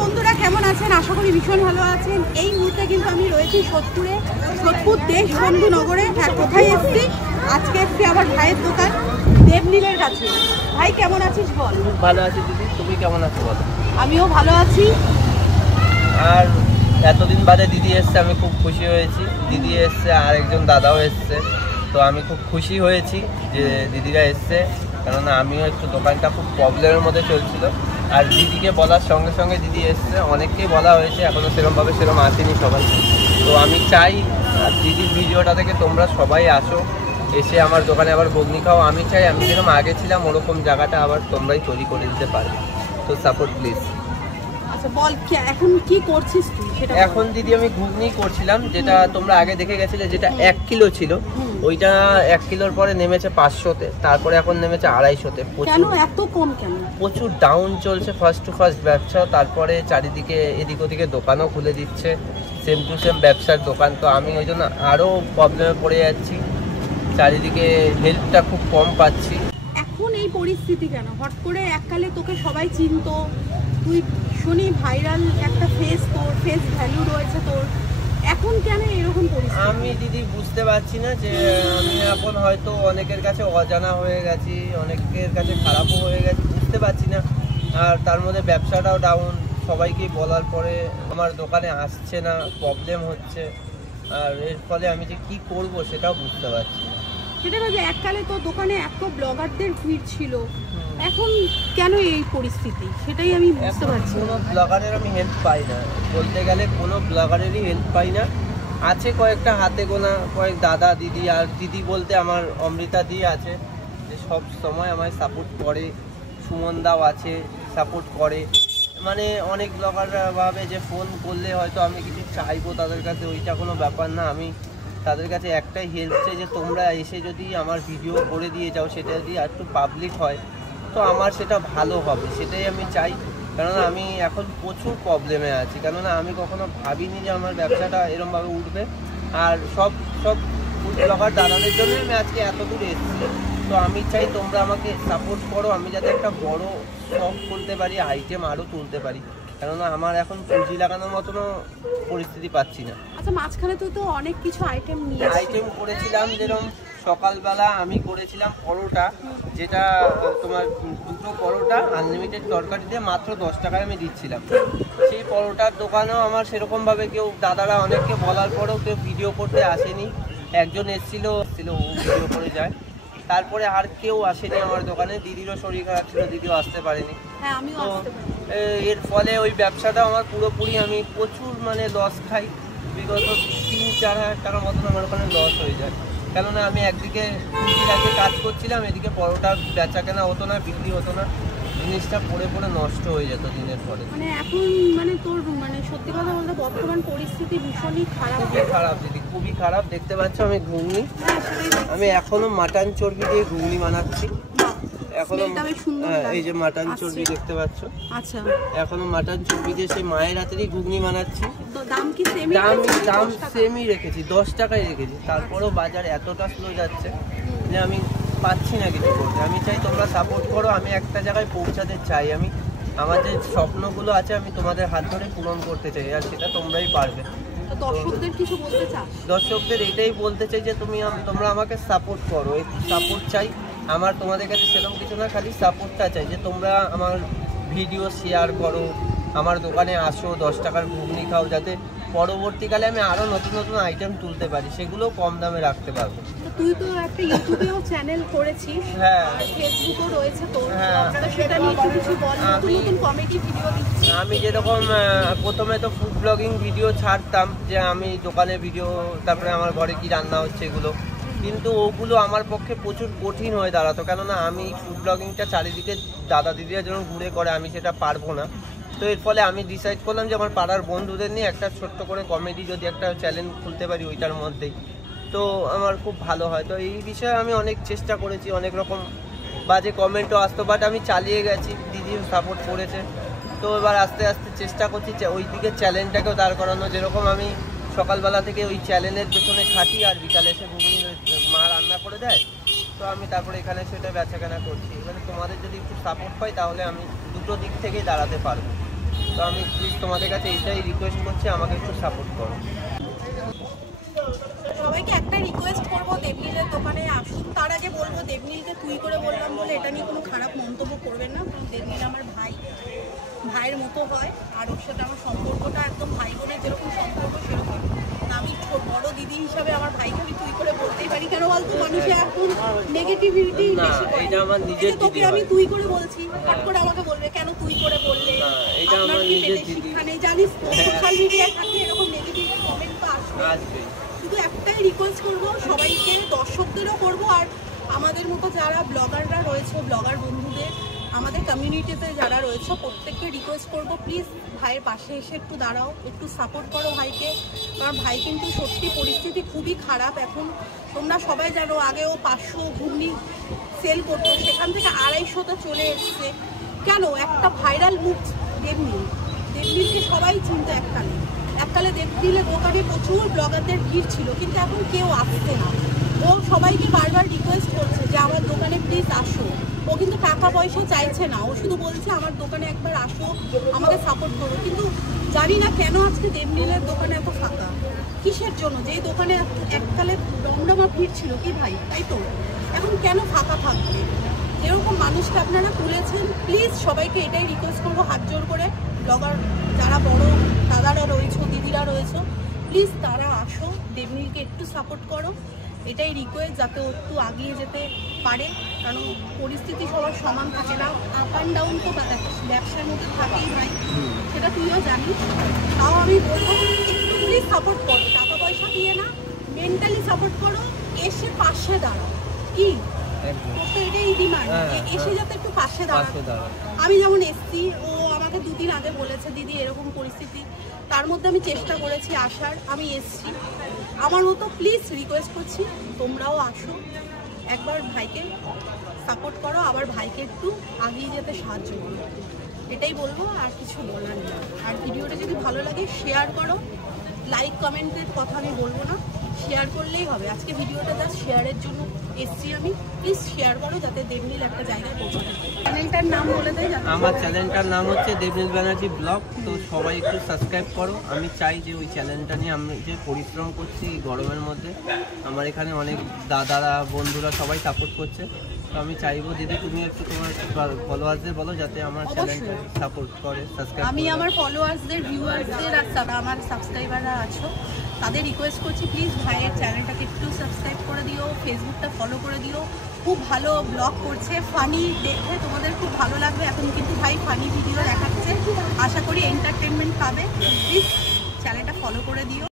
বন্ধুরা কেমন আছেন? আশা করি ভীষণ ভালো আছেন। এই মুহূর্তে কিন্তু আমি রয়েছি সোদপুরে, সোদপুর দেশবন্ধু নগরে। হ্যাঁ, কোথায় এসছি? আজকে এসছি আমার ভাইয়ের দোকান দেবনীলের কাছে। ভাই কেমন আছিস বল? খুব ভালো আছি দিদি, তুমি কেমন আছো বলো? আমিও ভালো আছি। আর এতদিন বাদে দিদি এসছে, আমি খুব খুশি হয়েছি। দিদি এসছে আর একজন দাদাও এসছে, তো আমি খুব খুশি হয়েছি যে দিদিরা এসছে, কেননা আমিও একটু দোকানটা খুব প্রবলেমের মধ্যে চলছিল। আর দিদিকে বলার সঙ্গে সঙ্গে দিদি এসছে। অনেককেই বলা হয়েছে, এখনও সেরকমভাবে সেরকম আসেনি সবাই। তো আমি চাই দিদির ভিডিওটা থেকে তোমরা সবাই আসো, এসে আমার দোকানে আবার ঘুগনি খাও। আমি চাই আমি যেরকম আগে ছিলাম ওরকম জায়গাটা আবার তোমরাই তৈরি করে দিতে পারবে। তো সাপোর্ট প্লিজ। আচ্ছা বল, এখন কি করছিস তুই? এখন দিদি আমি ঘুগনি করছিলাম, যেটা তোমরা আগে দেখে গেছিলে, যেটা 1 কিলো ছিল, ওইটা 1 কিলোর পরে নেমেছে 500-তে, তারপরে এখন নেমেছে 250-তে। কেন এত কম? কেন? প্রচুর ডাউন চলছে ফার্স্ট টু ফার্স্ট ব্যবসা। তারপরে চারিদিকে এদিক ওদিকে দোকানও খুলে দিচ্ছে, সেম টু সেম ব্যবসার দোকান। তো আমি ওই জন্য আরও প্রবলেমে পড়ে যাচ্ছি, চারিদিকে হেল্পটা খুব কম পাচ্ছি। এখন এই পরিস্থিতি কেন? হট করে এককালে তোকে সবাই চিনতো, তুই শুনি ভাইরাল একটা ফেস, তোর ফেস ভ্যালু রয়েছে তোর, এখন কেন এরকম পরিস্থিতি? আমি দিদি বুঝতে পারছি না যে আমি এখন হয়তো অনেকের কাছে অজানা হয়ে গেছি, অনেকের কাছে খারাপও হয়ে গেছি, বুঝতে পারছি না। আর তার মধ্যে ব্যবসাটাও ডাউন, সবাইকে বলার পরে আমার দোকানে আসছে না, প্রবলেম হচ্ছে। আর এর ফলে আমি যে কি করব সেটাও বুঝতে পারছি না। সেটা না যে এককালে তো দোকানে এত ব্লগারদের ভিড় ছিল, এখন কেন এই পরিস্থিতি সেটাই আমি বুঝতে পারছি না। কোনো ব্লগারের আমি হেল্প পাই না, বলতে গেলে কোনো ব্লগারেরই হেল্প পাই না। আছে কয়েকটা হাতে গোনা কয়েক দাদা দিদি, আর দিদি বলতে আমার অমৃতা দি আছে, যে সব সময় আমায় সাপোর্ট করে। সুমন দাও আছে, সাপোর্ট করে। মানে অনেক ব্লগাররা ভাবে যে ফোন করলে হয়তো আমি কিছু চাইবো তাদের কাছে, ওইটা কোনো ব্যাপার না। আমি তাদের কাছে একটাই হেল্প চাই, যে তোমরা এসে যদি আমার ভিডিও করে দিয়ে যাও, সেটা যদি একটু পাবলিক হয় তো আমার সেটা ভালো হবে, সেটাই আমি চাই। কেননা আমি এখন প্রচুর প্রবলেমে আছি, কেননা আমি কখনো ভাবিনি যে আমার ব্যবসাটা এরমভাবে উঠবে। আর সব ফুড ব্লগার দাদাদের জন্য আমি আজকে এত দূর এসেছি। তো আমি চাই তোমরা আমাকে সাপোর্ট করো, আমি যাতে একটা বড় শপ খুলতে পারি, আইটেম আরও তুলতে পারি, কেননা আমার এখন পুঁজি লাগানোর মতনও পরিস্থিতি পাচ্ছি না। আচ্ছা, মাঝখানে তো অনেক কিছু আইটেম করেছিলাম, যেরকম সকালবেলা আমি করেছিলাম পরোটা, যেটা তোমার 2টো পরোটা আনলিমিটেড তরকারি দিয়ে মাত্র 10 টাকায় আমি দিচ্ছিলাম। সেই পরোটার দোকানেও আমার সেরকমভাবে কেউ, দাদারা অনেককে বলার পরেও কেউ ভিডিও করতে আসেনি। একজন এসেছিল, ও ভিডিও করে যায়, তারপরে আর কেউ আসেনি আমার দোকানে। দিদিরও শরীর খারাপ ছিল, দিদিও আসতে পারেনি। তো এর ফলে ওই ব্যবসাটা আমার পুরোপুরি, আমি প্রচুর মানে লস খাই। বিগত 3-4 হাজার টাকার মতন আমার ওখানে লস হয়ে যায়, কেননা আমি একদিকে পুঁজির আগে কাজ করছিলাম, এদিকে পরোটা বেচা কেনা হতো না, বিক্রি হতো না, জিনিসটা পড়ে নষ্ট হয়ে যেত দিনের পরে। মানে এখন মানে তোর মানে সত্যি কথা বলতে বর্তমান পরিস্থিতি ভীষণই খারাপ। খুবই খারাপ দিদি, খুবই খারাপ। দেখতে পাচ্ছ আমি ঘুগনি, আমি এখনো মাটন চর্বি দিয়ে ঘুগনি বানাচ্ছি। এখনো এই যে মাটন চর্বি দেখতে পাচ্ছ, আচ্ছা, এখনো মাটন চর্বি দিয়ে সেই মায়ের হাতেরই ঘুগনি বানাচ্ছি। দাম সেমই রেখেছি, 10 টাকায় রেখেছি। তারপরেও বাজার এতটা স্লো যাচ্ছে যে আমি পাচ্ছি না কিছু করতে। আমি চাই তোমরা সাপোর্ট করো, আমি একটা জায়গায় পৌঁছাতে চাই। আমি আমার যে স্বপ্নগুলো আছে আমি তোমাদের হাত ধরে পূরণ করতে চাই, আর সেটা তোমরাই পারবে। দর্শকদের কিছু বলতে চাস? দর্শকদের এটাই বলতে চাই যে তোমরা আমাকে সাপোর্ট করো, এই সাপোর্ট চাই আমার। তোমাদের কাছে সেরকম কিছু না, খালি সাপোর্টটা চাই, যে তোমরা আমার ভিডিও শেয়ার করো, আমার দোকানে আসো, 10 টাকার ঘুগনি খাও, যাতে পরবর্তীকালে আমি আরও নতুন নতুন আইটেম তুলতে পারি, সেগুলো কম দামে রাখতে পারবো। তুই তো একটা ইউটিউবেও চ্যানেল করেছিস, হ্যাঁ, ফেসবুকও রয়েছে তোর, সেটা নিয়ে কিছু বল। নতুন কমেডি ভিডিও দিচ্ছিস। আমি যেরকম প্রথমে তো ফুড ব্লগিং ভিডিও ছাড়তাম, যে আমি দোকানে ভিডিও, তারপরে আমার ঘরে কি রান্না হচ্ছে এগুলো, কিন্তু ওগুলো আমার পক্ষে প্রচুর কঠিন হয়ে দাঁড়াতো, কেননা আমি ফুড ব্লগিংটা চারিদিকে দাদা দিদিরা যেন ঘুরে করে, আমি সেটা পারবো না। তো এর ফলে আমি ডিসাইড করলাম যে আমার পাড়ার বন্ধুদের নিয়ে একটা ছোট্ট করে কমেডি যদি একটা চ্যানেল খুলতে পারি ওইটার মধ্যেই, তো আমার খুব ভালো হয়। তো এই বিষয়ে আমি অনেক চেষ্টা করেছি, অনেক রকম বাজে কমেন্টও আসতো, বাট আমি চালিয়ে গেছি, দিদিও সাপোর্ট করেছে। তো এবার আস্তে আস্তে চেষ্টা করছি ওই দিকে চ্যানেলটাকেও দাঁড় করানো। যেরকম আমি সকালবেলা থেকে ওই চ্যানেলের পেছনে খাটি, আর বিকালে এসে ঘুগনি মা রান্না করে দেয়, তো আমি তারপরে এখানে সেটা বেচাকেনা করছি। এবারে তোমাদের যদি একটু সাপোর্ট পাই তাহলে আমি দুটো দিক থেকেই দাঁড়াতে পারবো। তো আমি প্লিজ তোমাদের কাছে এইটাই রিকোয়েস্ট করছি, আমাকে একটু সাপোর্ট করো। সবাইকে একটা রিকোয়েস্ট করবো, দেবনীলের দোকানে আসুন। তার আগে বলবো, দেবনীলকে তুই করে বললাম বলে এটা নিয়ে কোনো খারাপ মন্তব্য করবেন না। দেবনীল আমার ভাইয়ের মতো হয়, আর ওর সাথে আমার সম্পর্কটা একদম ভাই বোনের যেরকম সম্পর্ক সেরকম। আমি বড় দিদি হিসাবে আমার ভাইকে আমি তুই করে বলতেই পারি, কেন বলতো মানুষে এখন নেগেটিভিটি বেশি করে। এটা আমার নিজের দিদি, তোকে আমি তুই করে বলছি, হঠাৎ করে আমাকে বলবে কেন তুই করে বললে। এটা আমার নিজের দিদি, শিক্ষা নেই জানিস তো, সোশ্যাল মিডিয়ায় থাকি এরকম নেগেটিভ কমেন্ট তো আসবে। শুধু একটাই রিকোয়েস্ট করবো সবাইকে, দর্শকদেরও করবো, আর আমাদের মতো যারা ব্লগাররা রয়েছে, ব্লগার বন্ধুদের, আমাদের কমিউনিটিতে যারা রয়েছে প্রত্যেককে রিকোয়েস্ট করবো, প্লিজ ভাইয়ের পাশে এসে একটু দাঁড়াও, একটু সাপোর্ট করো ভাইকে। কারণ ভাই কিন্তু সত্যি পরিস্থিতি খুবই খারাপ এখন। তোমরা সবাই জানো আগেও 500 ঘুগনি সেল করতো, সেখান থেকে 250তে চলে এসছে। কেন? একটা ভাইরাল মুখ দেবনীলকে সবাই চিনতো এককালে দেবনীলের দোকানে প্রচুর ব্লগারদের ভিড় ছিল, কিন্তু এখন কেউ আসছে না। ও সবাইকে বারবার রিকোয়েস্ট করছে যে আমার দোকানে প্লিজ আসো। ও কিন্তু টাকা পয়সা চাইছে না, ও শুধু বলছে আমার দোকানে একবার আসো, আমাকে সাপোর্ট করো। কিন্তু জানি না কেন আজকে দেবনীলের দোকানে এত ফাঁকা, কিসের জন্য? যেই দোকানে এককালে দমদমা ভিড় ছিল কি ভাই, তাই তো? এখন কেন ফাঁকা থাকবে? যেরকম মানুষকে আপনারা তুলেছেন, প্লিজ সবাইকে এটাই রিকোয়েস্ট করবো হাত জোর করে, ব্লগার যারা বড় দাদারা রয়েছে, দিদিরা রয়েছে, প্লিজ তারা আসো, দেবনীলকে একটু সাপোর্ট করো। এটাই রিকোয়েস্ট, যাতে ও একটু এগিয়ে যেতে পারে। কারণ পরিস্থিতি সবার সমান থাকে না, আপ অ্যান্ড ডাউন তো ব্যবসার মধ্যে থাকেই ভাই, সেটা তুইও জানিস। তাও আমি বলবো একটু প্লিজ সাপোর্ট করো, টাকা পয়সা দিয়ে না, মেন্টালি সাপোর্ট করো, এসে পাশে দাঁড়াও। কি এটাই ডিমান্ড, এসে যাতে একটু পাশে দাঁড়াও। আমি যেমন এসছি, ও আমাকে 2 দিন আগে বলেছে দিদি এরকম পরিস্থিতি, তার মধ্যে আমি চেষ্টা করেছি আসার, আমি এসছি। আমার মতো প্লিজ রিকোয়েস্ট করছি তোমরাও আসো, একবার ভাইকে সাপোর্ট করো, আবার ভাইকে একটু এগিয়ে যেতে সাহায্য করো। এটাই বলবো, আর কিছু বলার নেই। আর ভিডিওটা যদি ভালো লাগে শেয়ার করো, লাইক কমেন্টের কথা আমি বলবো না, শেয়ার করলেই হবে। আজকে ভিডিওটা জাস্ট শেয়ারের জন্য এসছি আমি, প্লিজ শেয়ার করো যাতে দেবনীল একটা জায়গায় পৌঁছাতে। চ্যানেলটার নাম বলে দেয়। আমার চ্যানেলটার নাম হচ্ছে দেবনীল ব্যানার্জি ব্লগ, তো সবাই একটু সাবস্ক্রাইব করো। আমি চাই যে ওই চ্যানেলটা নিয়ে আমি যে পরিশ্রম করছি এই গরমের মধ্যে, আমার এখানে অনেক দাদারা বন্ধুরা সবাই সাপোর্ট করছে, তো আমি চাইবো দিদি তুমি একটু তোমার ফলোয়ার্সদের বলো যাতে আমার চ্যানেলটা সাপোর্ট করে, সাবস্ক্রাইব। আমি আমার ফলোয়ার্সদের, ভিউয়ার্সদের আর আমার সাবস্ক্রাইবাররা আছো, তাদের রিকোয়েস্ট করছি প্লিজ ভাইয়ের চ্যানেলটাকে একটু সাবস্ক্রাইব করে দিও, ফেসবুকটা ফলো করে দিও। খুব ভালো ব্লগ করছে, ফানি, দেখে তোমাদের খুব ভালো লাগবে। এখন কিন্তু ভাই ফানি ভিডিও দেখাচ্ছে, আশা করি এন্টারটেনমেন্ট পাবে। প্লিজ চ্যানেলটা ফলো করে দিও।